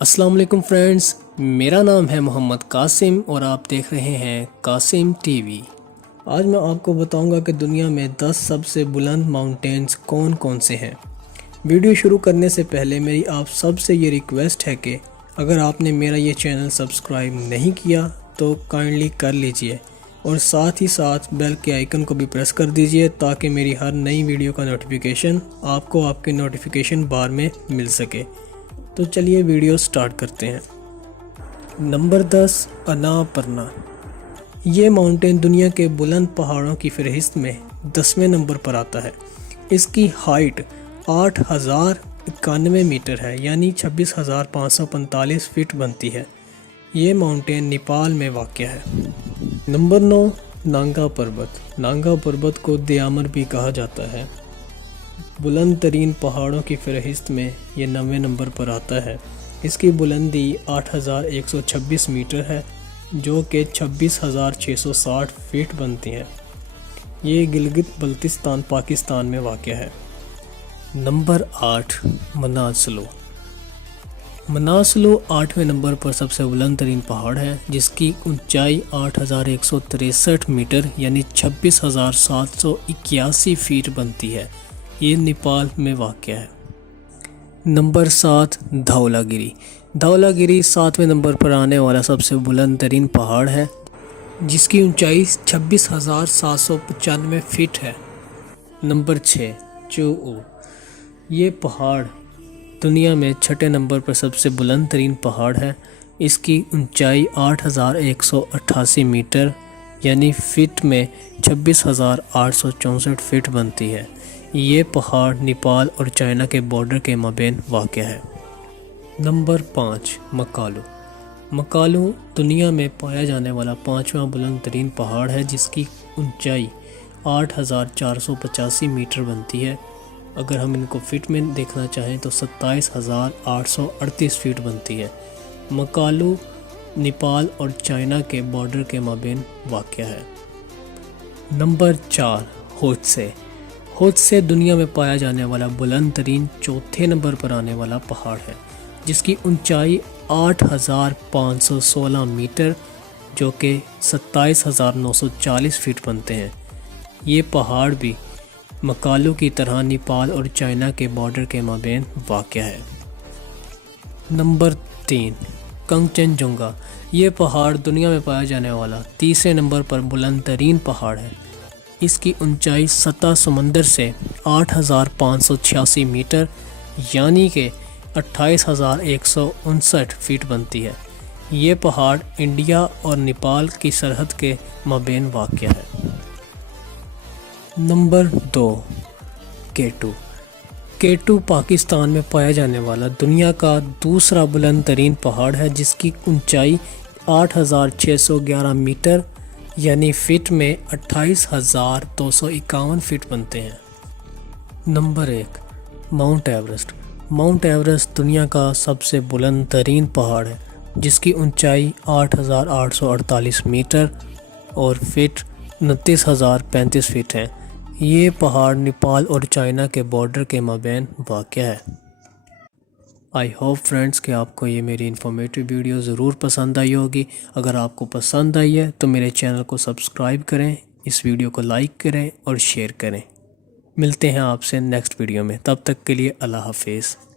السلام علیکم فرینڈز، میرا نام ہے محمد قاسم اور آپ دیکھ رہے ہیں قاسم ٹی وی۔ آج میں آپ کو بتاؤں گا کہ دنیا میں 10 سب سے بلند ماؤنٹینز کون کون سے ہیں۔ ویڈیو شروع کرنے سے پہلے میری آپ سب سے یہ ریکویسٹ ہے کہ اگر آپ نے میرا یہ چینل سبسکرائب نہیں کیا تو کائنڈلی کر لیجئے اور ساتھ ہی ساتھ بیل کے آئیکن کو بھی پریس کر دیجئے تاکہ میری ہر نئی ویڈیو کا نوٹیفیکیشن آپ کو آپ کے نوٹیفیکیشن بار میں مل سکے۔ تو چلیے ویڈیو سٹارٹ کرتے ہیں۔ نمبر 10، انا پرنا۔ یہ ماؤنٹین دنیا کے بلند پہاڑوں کی فہرست میں 10ویں نمبر پر آتا ہے۔ اس کی ہائٹ 8091 میٹر ہے، یعنی 26,545 فٹ بنتی ہے۔ یہ ماؤنٹین نیپال میں واقع ہے۔ نمبر 9، نانگا پربت۔ نانگا پربت کو دیامر بھی کہا جاتا ہے۔ بلند ترین پہاڑوں کی فہرست میں یہ 9ویں نمبر پر آتا ہے۔ اس کی بلندی 8126 میٹر ہے، جو کہ 26,660 فٹ بنتی ہے۔ یہ گلگت بلتستان پاکستان میں واقع ہے۔ نمبر 8، مناسلو۔ مناسلو 8ویں نمبر پر سب سے بلند ترین پہاڑ ہے، جس کی اونچائی 8163 میٹر یعنی 26,781 فٹ بنتی ہے۔ یہ نیپال میں واقع ہے۔ نمبر 7، دھولا گیری۔ دھولا گیری 7ویں نمبر پر آنے والا سب سے بلند ترین پہاڑ ہے، جس کی اونچائی 26,795 فٹ ہے۔ نمبر 6، چوؤو۔ یہ پہاڑ دنیا میں 6 نمبر پر سب سے بلند ترین پہاڑ ہے۔ اس کی اونچائی 8188 میٹر یعنی فٹ میں 26,864 فٹ بنتی ہے۔ یہ پہاڑ نیپال اور چائنا کے بارڈر کے مابین واقع ہے۔ نمبر 5، مکالو۔ مکالو دنیا میں پایا جانے والا 5واں بلند ترین پہاڑ ہے، جس کی اونچائی 8485 میٹر بنتی ہے۔ اگر ہم ان کو فٹ میں دیکھنا چاہیں تو 27,838 فٹ بنتی ہے۔ مکالو نیپال اور چائنا کے بارڈر کے مابین واقع ہے۔ نمبر 4، ہوتسے۔ ہوتسے دنیا میں پایا جانے والا بلند ترین 4تھے نمبر پر آنے والا پہاڑ ہے، جس کی اونچائی 8516 میٹر جو کہ 27,940 فٹ بنتے ہیں۔ یہ پہاڑ بھی مکالو کی طرح نیپال اور چائنا کے بارڈر کے مابین واقع ہے۔ نمبر 3، کنگچن جنگا۔ یہ پہاڑ دنیا میں پایا جانے والا 3رے نمبر پر بلند ترین پہاڑ ہے۔ اس کی اونچائی سطح سمندر سے 8586 میٹر یعنی کہ 28,159 فٹ بنتی ہے۔ یہ پہاڑ انڈیا اور نیپال کی سرحد کے مابین واقع ہے۔ نمبر 2، کیٹو۔ کیٹو پاکستان میں پایا جانے والا دنیا کا 2سرا بلند ترین پہاڑ ہے، جس کی اونچائی 8611 میٹر یعنی فٹ میں 28,251 فٹ بنتے ہیں۔ Number 1، Mount Everest. Mount Everest دنیا کا سب سے بلند ترین پہاڑ ہے، جس کی اونچائی 8848 میٹر اور فٹ 29,035 فٹ ہے۔ یہ پہاڑ نیپال اور چائنا کے بارڈر کے مابین واقع ہے۔ آئی ہوپ فرینڈز کہ آپ کو یہ میری انفارمیٹیو ویڈیو ضرور پسند آئی ہوگی۔ اگر آپ کو پسند آئی ہے تو میرے چینل کو سبسکرائب کریں، اس ویڈیو کو لائک کریں اور شیئر کریں۔ ملتے ہیں آپ سے نیکسٹ ویڈیو میں، تب تک کے لیے اللہ حافظ۔